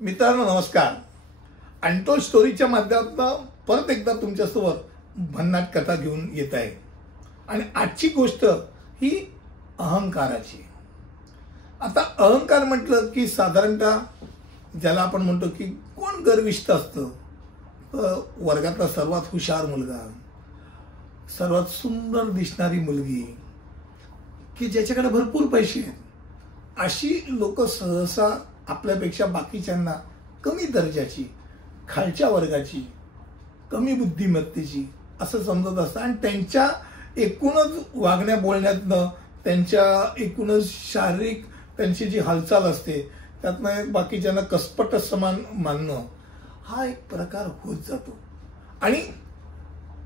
मित्रांनो नमस्कार. अनटोल्ड स्टोरीच्या माध्यमातून परत एकदा तुमच्यासोबत भन्नाट कथा घेऊन येत आहे. आणि आजची गोष्ट ही अहंकाराची. आता अहंकार म्हटलं की साधारणतः ज्याला आपण म्हणतो की कोण गर्विष्ठ असतं, तर वर्गातला सर्वात हुशार मुलगा, सर्वात सुंदर दिसणारी मुलगी, की ज्याच्याकडे भरपूर पैसे आहेत, अशी लोक सहसा आपल्यापेक्षा बाकीच्यांना कमी दर्जाची, खालच्या वर्गाची, कमी बुद्धिमत्तेची असं समजत असतं. आणि त्यांच्या एकूणच वागण्या बोलण्यातनं, त्यांच्या एकूणच शारीरिक त्यांची जी हालचाल असते त्यातनं बाकीच्यांना कसपट समान मानणं हा एक प्रकार होत जातो. आणि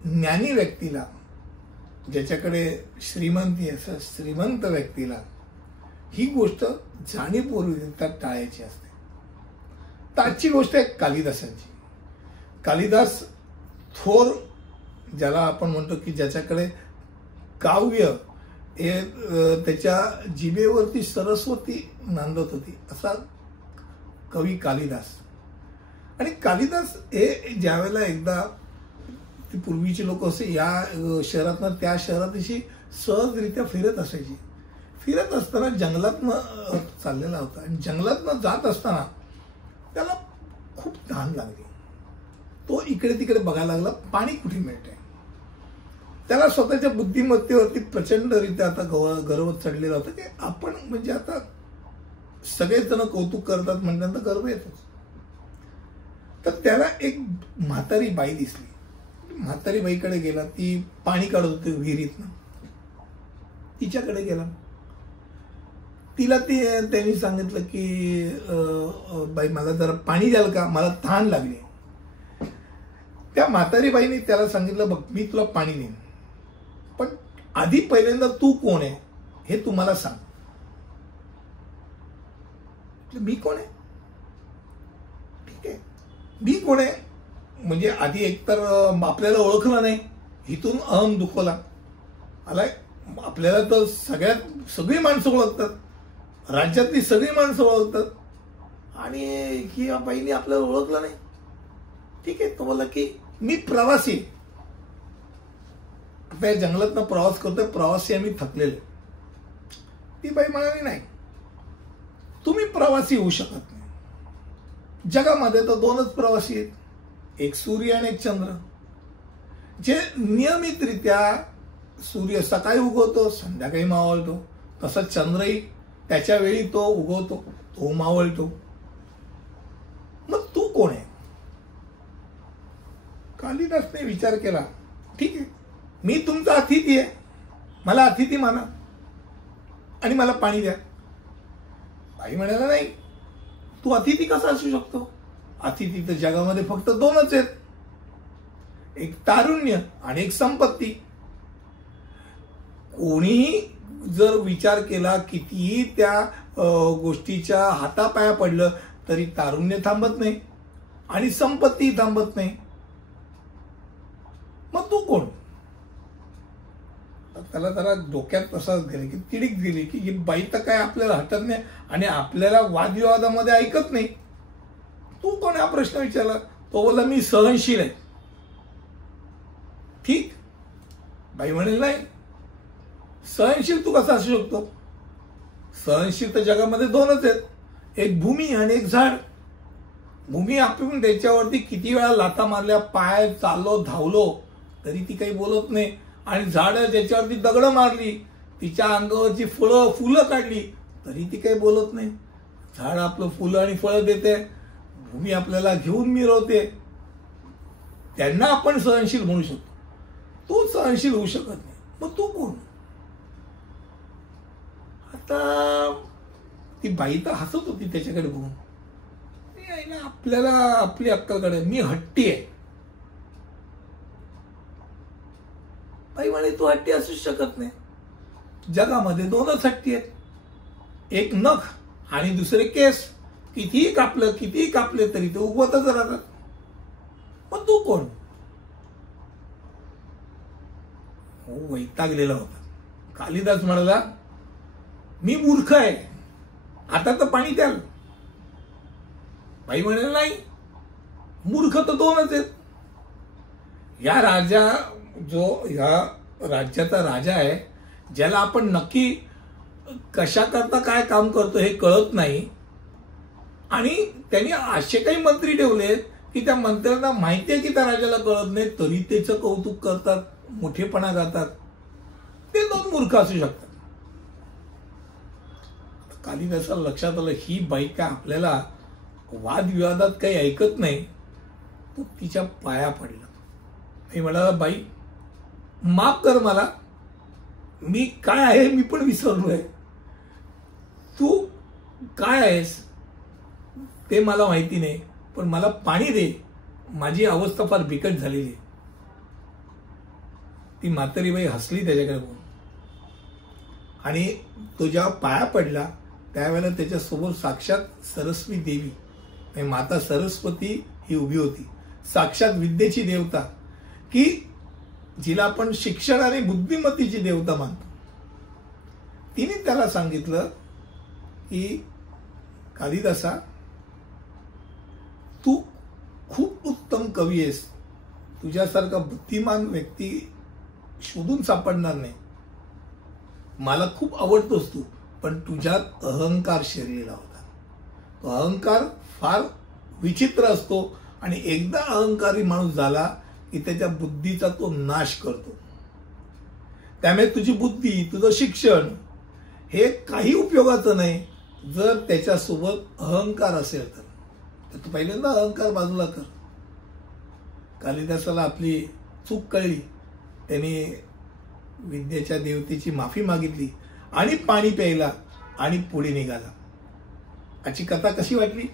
ज्ञानी व्यक्तीला, ज्याच्याकडे श्रीमंती असं श्रीमंत व्यक्तीला ही गोष्ट जाणीवपूर्वक टाळायची असते. तर आजची गोष्ट आहे कालिदासांची. कालिदास थोर, ज्याला आपण म्हणतो की ज्याच्याकडे काव्य हे त्याच्या जिभेवरती सरस्वती नांदत होती, असा कवी कालिदास. आणि कालिदास हे ज्यावेळेला एकदा ती पूर्वीची लोक असे या शहरातनं त्या शहरात अशी सहजरित्या फिरत असायची. फिरत असताना जंगलातनं चाललेला होता आणि जंगलातनं जात असताना त्याला खूप तहान लागली. तो इकडे तिकडे बघायला लागला, पाणी कुठे मिळतंय. त्याला स्वतःच्या बुद्धिमत्तेवरती प्रचंडरित्या आता गर्व चढलेला होता की आपण म्हणजे आता सगळेच जण कौतुक करतात म्हटल्यानंतर गर्व येतोच. तर त्याला एक म्हातारी बाई दिसली. म्हातारी बाईकडे गेला. ती पाणी काढत होती विहिरीतनं. तिच्याकडे गेला. तिला त्यांनी सांगितलं की बाई मला जरा पाणी द्याल का, मला तहान लागली. त्या म्हातारी बाईने त्याला सांगितलं, बघ मी तुला पाणी देईन, पण आधी पहिल्यांदा तू कोण आहे हे तू मला सांग. मी कोण आहे? ठीक आहे, मी कोण आहे म्हणजे आधी एकतर आपल्याला ओळखलं नाही, इथून अहम दुखवला आलाय. आपल्याला तर सगळी माणसं ओळखतात, राज्यातली सगळी माणसं ओळखतात, आणि ही बाईने आपल्याला ओळखलं नाही. ठीक आहे, तो बोला की मी प्रवासी, आता या जंगलातनं प्रवास करतोय, प्रवासी आम्ही थकलेले. ती बाई म्हणाली, नाही तुम्ही प्रवासी होऊ शकत नाही. जगामध्ये तर दोनच प्रवासी आहेत, एक सूर्य आणि एक चंद्र. जे नियमितरित्या सूर्य सकाळी उगवतो, संध्याकाळी मावळतो, तसंच चंद्रही त्याच्या वेळी तो उगवतो, तो मावळतो. मग तू कोण आहे? कालिदासने विचार केला, ठीक आहे मी तुमचा अतिथी आहे, मला अतिथी माना आणि मला पाणी द्या. बाई म्हणाला, नाही तू अतिथी कसा असू शकतो? अतिथी तर जगामध्ये फक्त दोनच आहेत, एक तारुण्य आणि एक संपत्ती. कोणीही जर विचार केला, कितीही त्या गोष्टीच्या हातापाया पडलं तरी तारुण्य थांबत नाही आणि संपत्ती थांबत नाही. मग तू कोण? त्याला जरा डोक्यात तसाच गेले की तिडीक गेली की बाई तर काय आपल्याला हटत नाही आणि आपल्याला वादविवादामध्ये ऐकत नाही. तू कोण हा प्रश्न विचारला. तो बोलला, मी सहनशील आहे. ठीक, बाई म्हणेल, नाही सहनशील तू कसा असू शकतो? सहनशील तर जगामध्ये दोनच आहेत, एक भूमी आणि एक झाड. भूमी आपण त्याच्यावरती किती वेळा लाथा मारल्या, पाय चाललो धावलो तरी ती काही बोलत नाही. आणि झाड ज्याच्यावरती दगड मारली, तिच्या अंगावरची फुलं काढली तरी ती काही बोलत नाही. झाड आपलं फुलं आणि फळं देते, भूमी आपल्याला घेऊन मिरवते, त्यांना आपण सहनशील म्हणू शकतो. तू सहनशील होऊ शकत नाही. मग तू कोण? आता ती बाई तर हसत होती त्याच्याकडे बघून. आपल्याला आपली अक्कलकडे, मी हट्टी आहे. बाई म्हणे, तू हट्टी असू शकत नाही. जगामध्ये दोनच हट्टी आहेत, एक नख आणि दुसरे केस. कितीही कापले तरी ते उगवतच राहतात. मग तू कोण? हो, वैतागलेला होता. कालिदास म्हणाला, मी मूर्ख आहे, आता तर पाणी द्याल. बाई म्हणाल नाही, मूर्ख तर दोनच आहेत. या राजा जो या राज्याचा राजा आहे, ज्याला आपण नक्की कशा करता काय काम करतो हे कळत नाही, आणि त्यांनी असे काही मंत्री ठेवलेत की त्या मंत्र्यांना माहिती आहे की त्या राजाला कळत नाही, तरी त्याचं कौतुक करतात, मोठेपणा गातात. ते दोन मूर्ख असू शकतात. कालिदासाला लक्षात आलं ही बाई काय आपल्याला वादविवादात काही ऐकत नाही. तो तिच्या पाया पडला. मी म्हणाला, बाई माफ कर मला, मी काय आहे मी पण विसरलोय. तू काय आहेस ते मला माहिती नाही, पण मला पाणी दे, माझी अवस्था फार बिकट झालेली आहे. ती म्हातारी बाई हसली त्याच्याकडे बघून, आणि तो जेव्हा पाया पडला त्यावेळेला त्याच्यासमोर साक्षात सरस्वती देवी, म्हणजे माता सरस्वती ही उभी होती, साक्षात विद्येची देवता, की जिला आपण शिक्षण आणि बुद्धिमत्तेची देवता मानतो. तिने त्याला सांगितलं की कालिदासा, तू खूप उत्तम कवी आहेस, तुझ्यासारखा बुद्धिमान व्यक्ती शोधून सापडणार नाही, मला खूप आवडतोस तू, पण तुझ्यात अहंकार शिरलेला होता. तो अहंकार फार विचित्र असतो, आणि एकदा अहंकारी माणूस झाला की त्याच्या बुद्धीचा तो नाश करतो. त्यामुळे तुझी बुद्धी, तुझं शिक्षण हे काही उपयोगाचं नाही जर त्याच्यासोबत अहंकार असेल तर. तू पहिल्यांदा अहंकार बाजूला कर. कालिदासाला आपली चूक कळली, त्याने विद्येच्या देवतेची माफी मागितली आणि पाणी प्यायला आणि पुढे निघाला. आजची कथा कशी वाटली?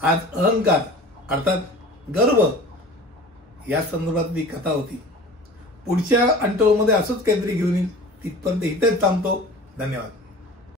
आज अहंकार अर्थात गर्व या संदर्भातली कथा होती. पुढच्या अंटरमध्ये असंच काहीतरी घेऊन येईल. तिथपर्यंत इथेच थांबतो. धन्यवाद.